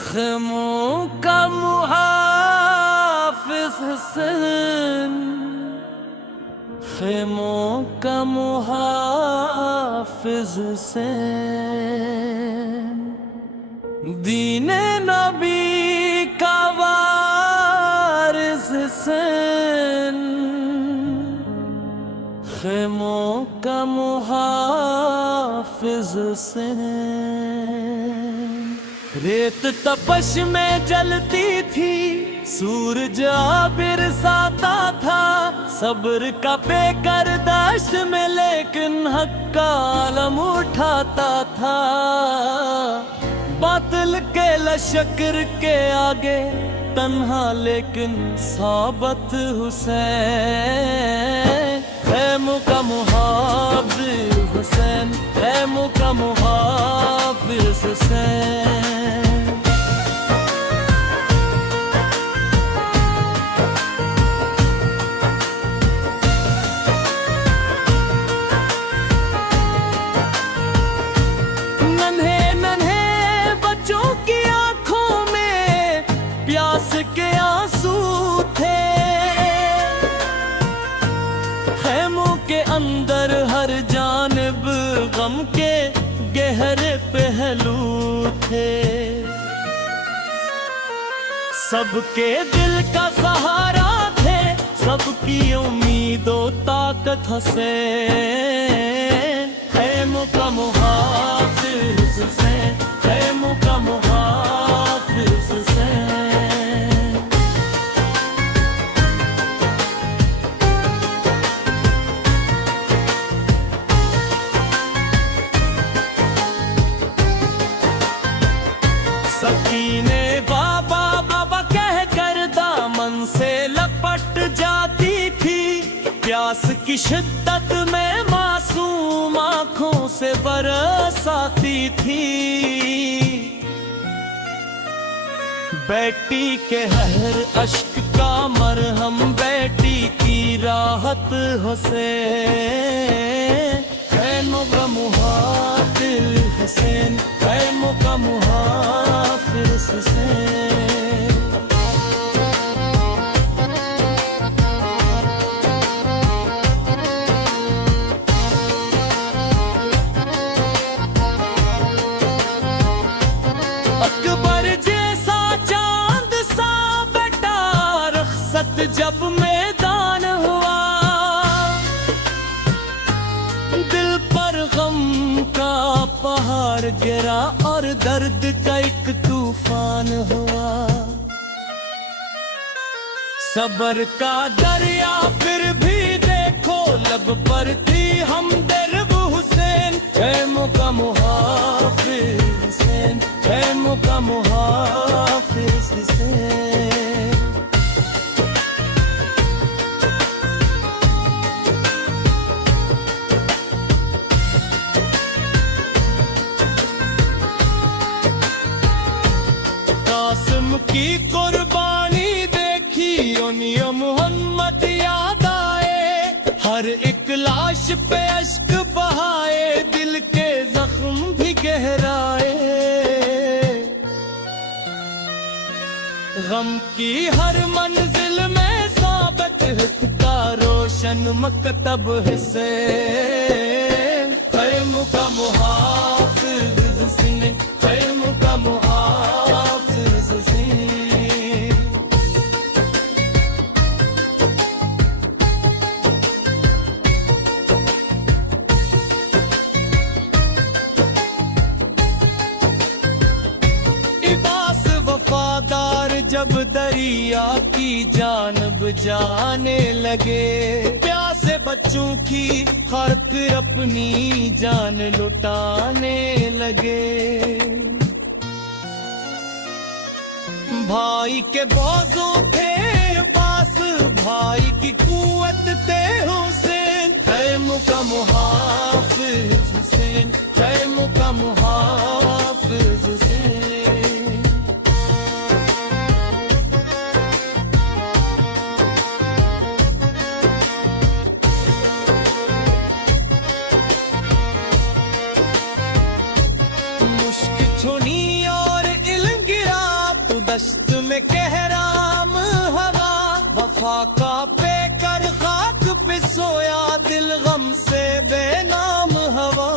खेमों का मुहाफिज हुसैन, खेमों का मुहाफिज हुसैन, दीने नबी का वारिस हुसैन, खेमों का मुहाफिज हुसैन। रेत तपश में जलती थी, सूरज आबिर साता था, सब्र का पेकर दाश्त में लेकिन हक का आलम उठाता था। बातिल के लश्कर के आगे तन्हा लेकिन साबत हुसैन, खेमों का मुहाफिज हुसैन, खेमों का मुहाफिज हुसैन। नन्हे नन्हे बच्चों की आंखों में प्यास के आंसू थे, खेमों के अंदर हर जानिब गम के गहरे पहलू थे। सबके दिल का सहारा थे, सबकी उम्मीदों ताकत हुसैन, खेमों का मुहाफिज हुसैन, खेमों का मुहाफिज हुसैन। सकीने बाबा बाबा कह कर दामन से लपट जाती थी, प्यास की शिद्दत में मासूम आंखों से बरसाती थी। बेटी के हर अश्क का मरहम, बेटी की राहत हुसैन, खेमों का मुहाफिज हुसैन, खेमों का मुहाफिज हुसैन। अकबर जैसा चांद सा बेटा रखसत जब मैदान हुआ, दिल पर गम का पहाड़ गिरा और दर्द का एक तूफान हुआ। सब्र का दरिया फिर भी देखो लब पर थी हमदर्द हुसैन, खेमों का मुहाफिज हुसैन, खेमों का मुहाफिज हुसैन। कासिम की कुर्बानी देखी ओनिया मोहम्मद याद आए, हर एक लाश पे अश्क बहाए, दिल के जख्म भी गहराए। गम की हर मंजिल में साबित हित का रोशन मकतब हुसैन, खेमों का मुहाफिज हुसैन, खेमों का मुहाफिज हुसैन। इबास वफादार जब दरिया की जानब जाने लगे, प्यासे बच्चों की खातिर अपनी जान लुटाने लगे। भाई के बाजों थे बास, भाई की कुव्वत थे हुसैन, खेमों का मुहाफिज हुसैन, खेमों का मुहाफिज हुसैन। कहराम हवा, वफा का पे कर खाक पे सोया दिल गम से बेनाम हवा।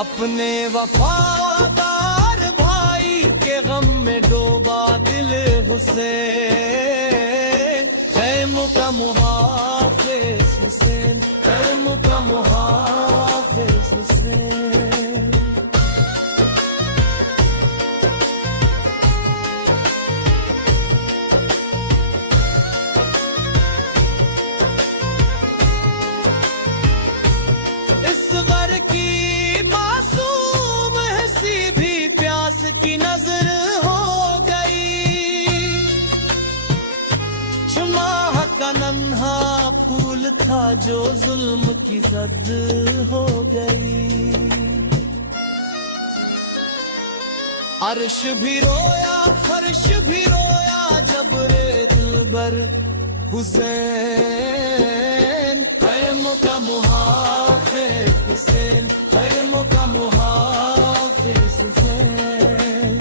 अपने वफादार भाई के गम में डूबा दिल हुसैन, का मुहाफिज हुसैन, का मुहाफिज हुसैन। इस घर की मासूम हंसी भी प्यास की नजर हो गई, शुमाह का नन्हा फूल था जो जुल्म की जद हो गई। अर्श भी रोया फर्श भी रोया जब रे दिलबर हुसैन, क़याम का मुहाफिज हुसैन, क़याम का मुहाफिज हुसैन।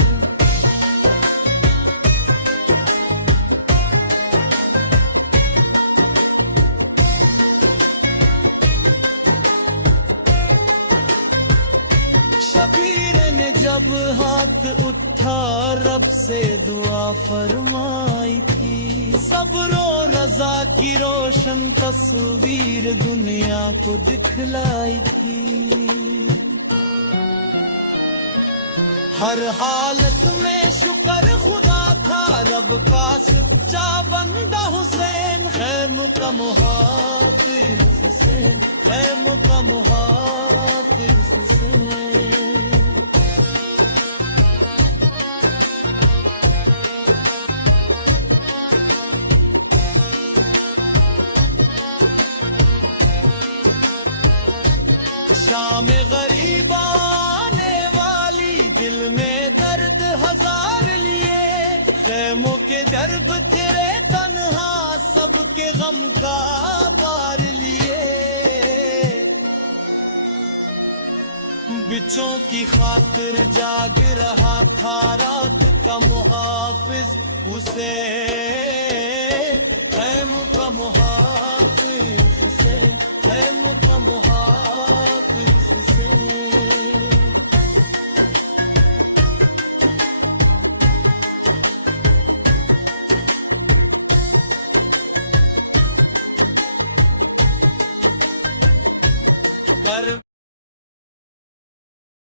शबीर ने जब हाथ उठा रब से दुआ फरमाई थी, सब्र और रज़ा की रोशन तस्वीर दुनिया को दिखलाई थी। हर हालत में शुक्र खुदा था रब का सच्चा बंदा हुसैन, क़याम का मुहाफिज हुसैन, क़याम का मुहाफिज हुसैन। शाम गरीब आने वाली दिल में दर्द हजार लिए, ख़ैमों के दर्द तेरे तन्हा सबके गम का बार लिए। बिचों की खातिर जाग रहा था रात का मुहाफिज हुसैन, क़याम का मुहाफिज हुसैन, क़याम का मुहाफिज